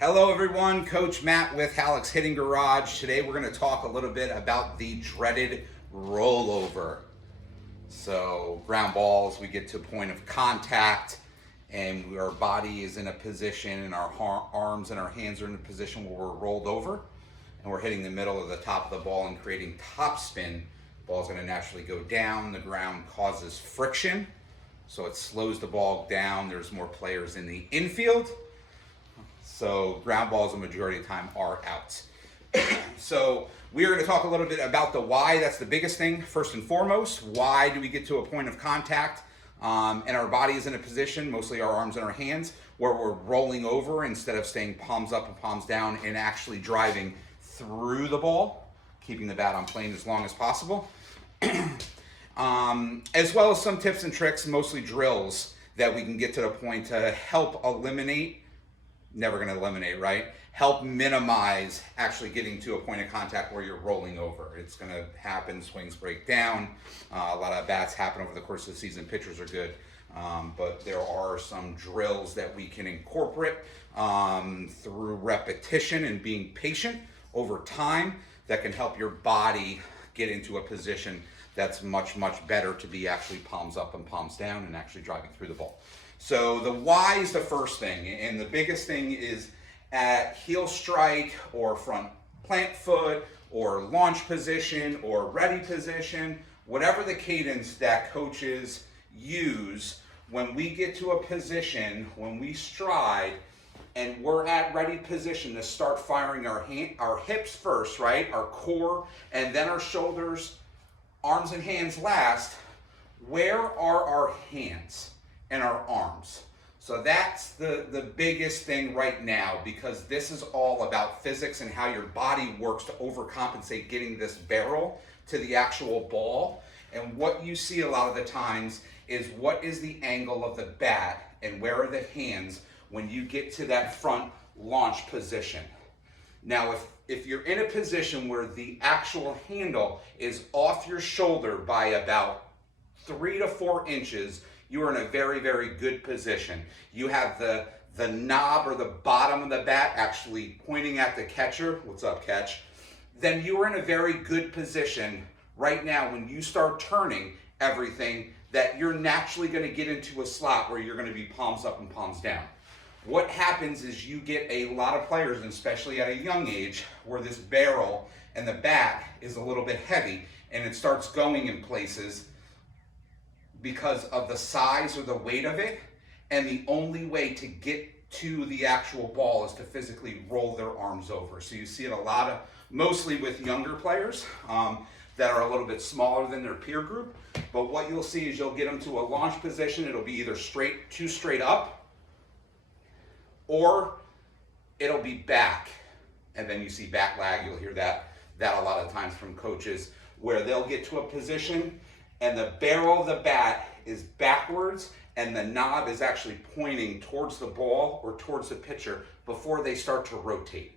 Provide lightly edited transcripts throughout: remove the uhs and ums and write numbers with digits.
Hello everyone, Coach Matt with Halleck's Hitting Garage. Today we're going to talk a little bit about the dreaded rollover. So ground balls, we get to a point of contact and our body is in a position and our arms and our hands are in a position where we're rolled over and we're hitting the middle of the top of the ball and creating topspin. The ball's going to naturally go down, the ground causes friction, so it slows the ball down. There's more players in the infield. So ground balls, the majority of the time, are outs. So we are going to talk a little bit about the why. That's the biggest thing, first and foremost. Why do we get to a point of contact and our body is in a position, mostly our arms and our hands, where we're rolling over instead of staying palms up and palms down and actually driving through the ball, keeping the bat on plane as long as possible. As well as some tips and tricks, mostly drills, that we can get to the point to help eliminate, never going to eliminate, right? Help minimize actually getting to a point of contact where you're rolling over. It's going to happen, swings break down. A lot of bats happen over the course of the season. Pitchers are good. But there are some drills that we can incorporate through repetition and being patient over time that can help your body get into a position that's much, much better to be actually palms up and palms down and actually driving through the ball. So the why is the first thing, and the biggest thing is at heel strike or front plant foot or launch position or ready position, whatever the cadence that coaches use, when we get to a position, when we stride and we're at ready position to start firing our hips first, right? Our core, and then our shoulders, arms and hands last. Where are our hands and our arms? So that's the biggest thing right now, because this is all about physics and how your body works to overcompensate getting this barrel to the actual ball. And what you see a lot of the times is what is the angle of the bat and where are the hands when you get to that front launch position. Now if you're in a position where the actual handle is off your shoulder by about 3 to 4 inches, you are in a very, very good position. You have the knob or the bottom of the bat actually pointing at the catcher. What's up, catch? Then you are in a very good position right now when you start turning everything, that you're naturally going to get into a slot where you're going to be palms up and palms down. What happens is you get a lot of players, and especially at a young age, where this barrel and the bat is a little bit heavy and it starts going in places because of the size or the weight of it, and the only way to get to the actual ball is to physically roll their arms over. So you see it a lot of, mostly with younger players that are a little bit smaller than their peer group, but what you'll see is you'll get them to a launch position. It'll be either too straight up, or it'll be back, and then you see back lag. You'll hear that a lot of times from coaches, where they'll get to a position and the barrel of the bat is backwards and the knob is actually pointing towards the ball or towards the pitcher before they start to rotate.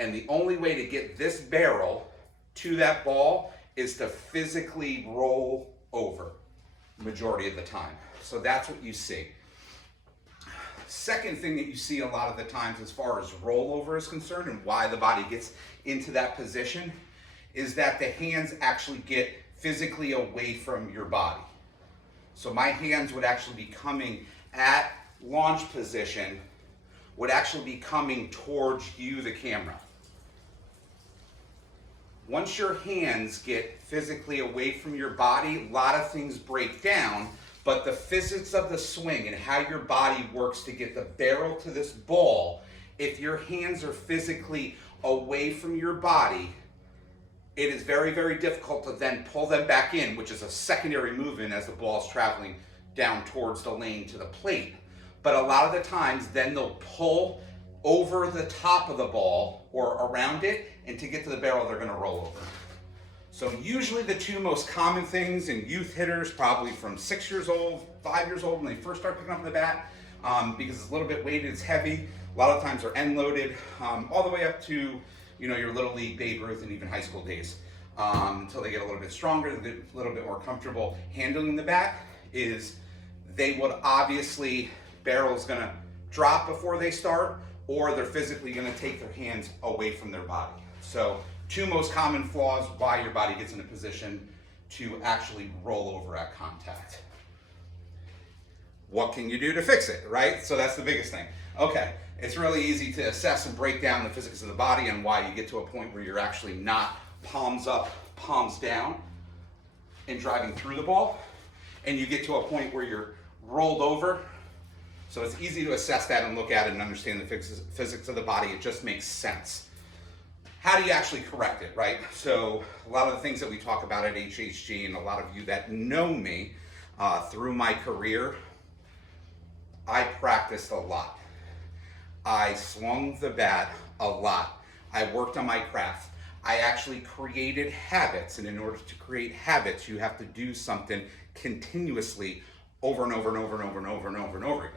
And the only way to get this barrel to that ball is to physically roll over majority of the time. So that's what you see. Second thing that you see a lot of the times as far as rollover is concerned and why the body gets into that position is that the hands actually get physically away from your body. So my hands would actually be coming at launch position, would actually be coming towards you, the camera. Once your hands get physically away from your body, a lot of things break down, but the physics of the swing and how your body works to get the barrel to this ball, if your hands are physically away from your body, it is very, very difficult to then pull them back in, which is a secondary movement as the ball is traveling down towards the lane to the plate. But a lot of the times, then they'll pull over the top of the ball or around it, and to get to the barrel, they're going to roll over. So usually the two most common things in youth hitters, probably from 6 years old, 5 years old, when they first start picking up the bat, because it's a little bit weighted, it's heavy. A lot of times they're end loaded, all the way up to your Little League, Babe Ruth, and even high school days, until they get a little bit stronger, they get a little bit more comfortable handling the bat, is they would obviously, barrel is going to drop before they start, or they're physically going to take their hands away from their body. So two most common flaws why your body gets in a position to actually roll over at contact. What can you do to fix it, right? So that's the biggest thing. Okay, it's really easy to assess and break down the physics of the body and why you get to a point where you're actually not palms up, palms down and driving through the ball, and you get to a point where you're rolled over. So it's easy to assess that and look at it and understand the physics of the body. It just makes sense. How do you actually correct it, right? So a lot of the things that we talk about at HHG, and a lot of you that know me through my career, I practiced a lot. I swung the bat a lot. I worked on my craft. I actually created habits, and in order to create habits, you have to do something continuously over and over and over and over and over and over and over again.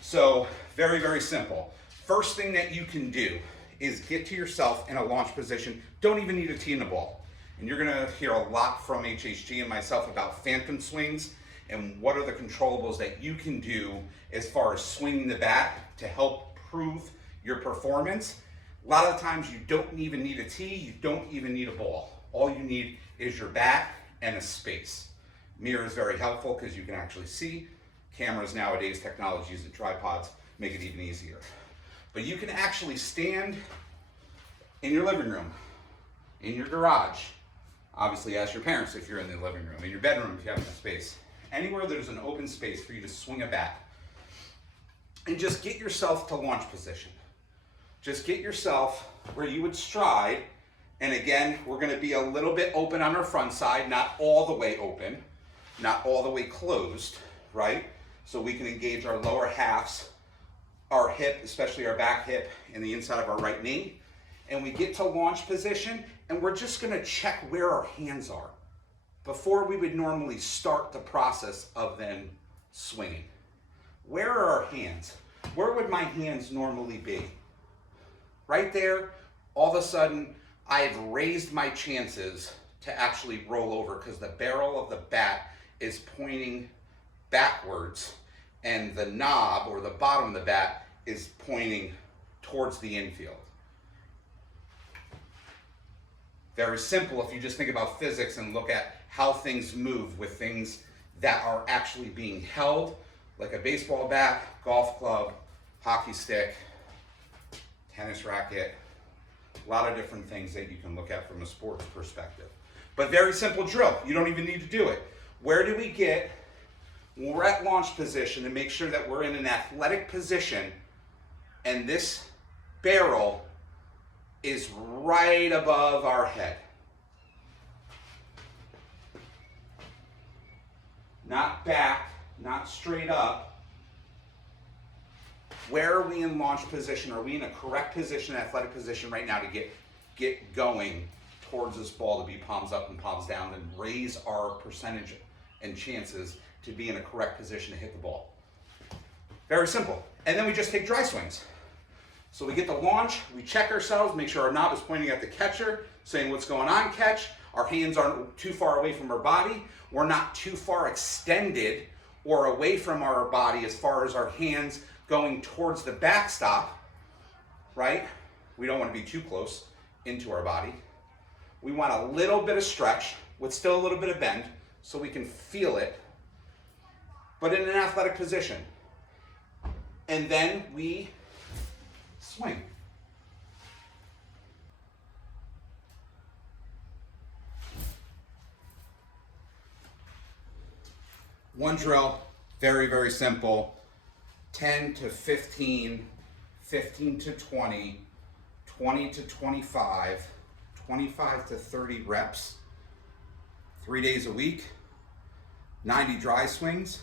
So very, very simple. First thing that you can do is get to yourself in a launch position. Don't even need a tee in the ball. And you're gonna hear a lot from HHG and myself about phantom swings and what are the controllables that you can do as far as swinging the bat to help prove your performance. A lot of times you don't even need a tee, you don't even need a ball. All you need is your bat and a space. Mirror is very helpful because you can actually see. Cameras nowadays, technologies and tripods make it even easier. But you can actually stand in your living room, in your garage, obviously ask your parents if you're in the living room, in your bedroom if you have enough space, anywhere there's an open space for you to swing a bat. And just get yourself to launch position. Just get yourself where you would stride, and again, we're gonna be a little bit open on our front side, not all the way open, not all the way closed, right? So we can engage our lower halves, our hip, especially our back hip, and the inside of our right knee. And we get to launch position, and we're just gonna check where our hands are before we would normally start the process of then swinging. Where are our hands? Where would my hands normally be? Right there, all of a sudden, I've raised my chances to actually roll over because the barrel of the bat is pointing backwards and the knob or the bottom of the bat is pointing towards the infield. Very simple if you just think about physics and look at how things move with things that are actually being held, like a baseball bat, golf club, hockey stick, tennis racket, a lot of different things that you can look at from a sports perspective. But very simple drill, you don't even need to do it. Where do we get, when we're at launch position, to make sure that we're in an athletic position and this barrel is right above our head. Not back, not straight up. Where are we in launch position? Are we in a correct position, athletic position right now to get going towards this ball to be palms up and palms down and raise our percentage and chances to be in a correct position to hit the ball? Very simple. And then we just take dry swings. So we get the launch, we check ourselves, make sure our knob is pointing at the catcher, saying what's going on, catch. Our hands aren't too far away from our body. We're not too far extended or away from our body as far as our hands going towards the backstop, right? We don't want to be too close into our body. We want a little bit of stretch with still a little bit of bend so we can feel it, but in an athletic position. And then we swing. One drill, very, very simple. 10 to 15, 15 to 20, 20 to 25, 25 to 30 reps, 3 days a week, 90 dry swings,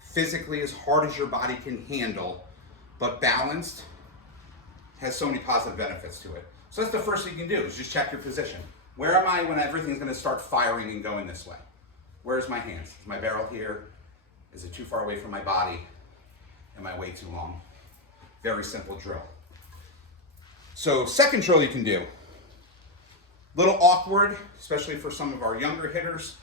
physically as hard as your body can handle, but balanced, has so many positive benefits to it. So that's the first thing you can do, is just check your position. Where am I when everything's gonna start firing and going this way? Where's my hands? Is my barrel here? Is it too far away from my body? Am I way too long? Very simple drill. So second drill you can do. Little awkward, especially for some of our younger hitters.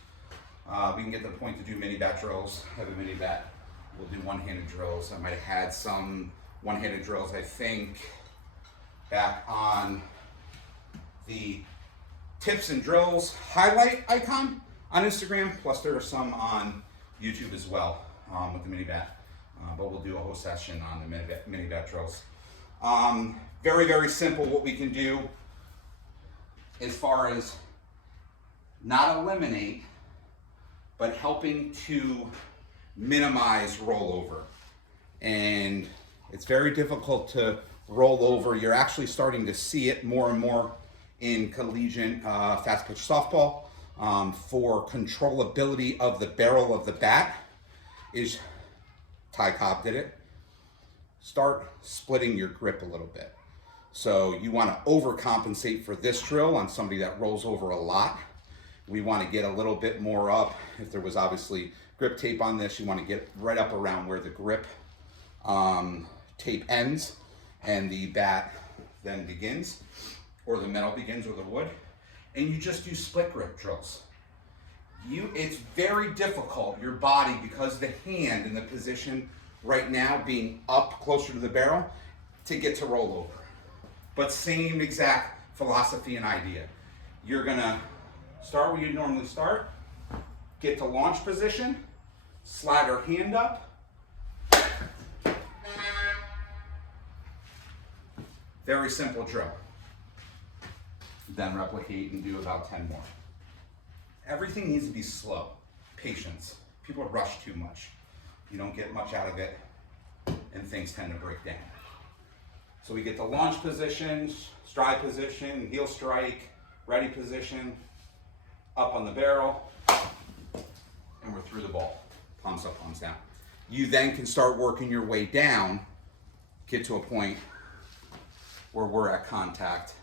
We can get to the point to do mini bat drills. I have a mini bat. We'll do one-handed drills. I might have had some one-handed drills, I think, back on the tips and drills highlight icon on Instagram, plus there are some on YouTube as well with the mini bat. But we'll do a whole session on the mini bat drills. Very, very simple what we can do as far as not eliminate, but helping to minimize rollover. And it's very difficult to roll over. You're actually starting to see it more and more in collegiate fast pitch softball. For controllability of the barrel of the bat, is Ty Cobb did it. Start splitting your grip a little bit. So you want to overcompensate for this drill on somebody that rolls over a lot. We want to get a little bit more up. If there was obviously grip tape on this, you want to get right up around where the grip tape ends and the bat then begins, or the metal begins, or the wood. And you just do split grip drills. It's very difficult, your body, because the hand in the position right now being up closer to the barrel, to get to roll over. But same exact philosophy and idea. You're gonna start where you normally start, get to launch position, slide our hand up, very simple drill. Then replicate and do about 10 more. Everything needs to be slow, patience. People rush too much. You don't get much out of it, and things tend to break down. So we get the launch position, stride position, heel strike, ready position, up on the barrel, and we're through the ball. Palms up, palms down. You then can start working your way down, get to a point where we're at contact.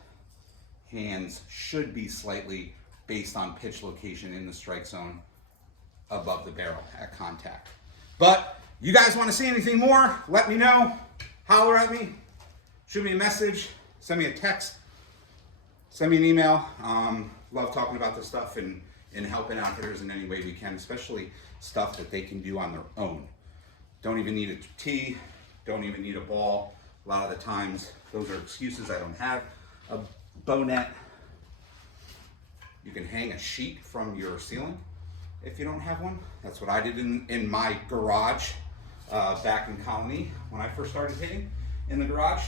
Hands should be slightly, based on pitch location in the strike zone, above the barrel at contact. But you guys want to see anything more, let me know. Holler at me, shoot me a message, send me a text, send me an email. Love talking about this stuff and helping out hitters in any way we can, especially stuff that they can do on their own. Don't even need a tee, don't even need a ball. A lot of the times, those are excuses. I don't have a bow net. You can hang a sheet from your ceiling if you don't have one. That's what I did in my garage back in Colony when I first started hitting in the garage.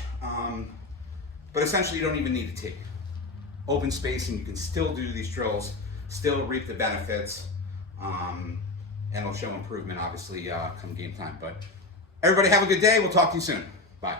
But essentially, you don't even need a tee. Open space, and you can still do these drills, still reap the benefits, and it'll show improvement, obviously, come game time. But everybody have a good day. We'll talk to you soon. Bye.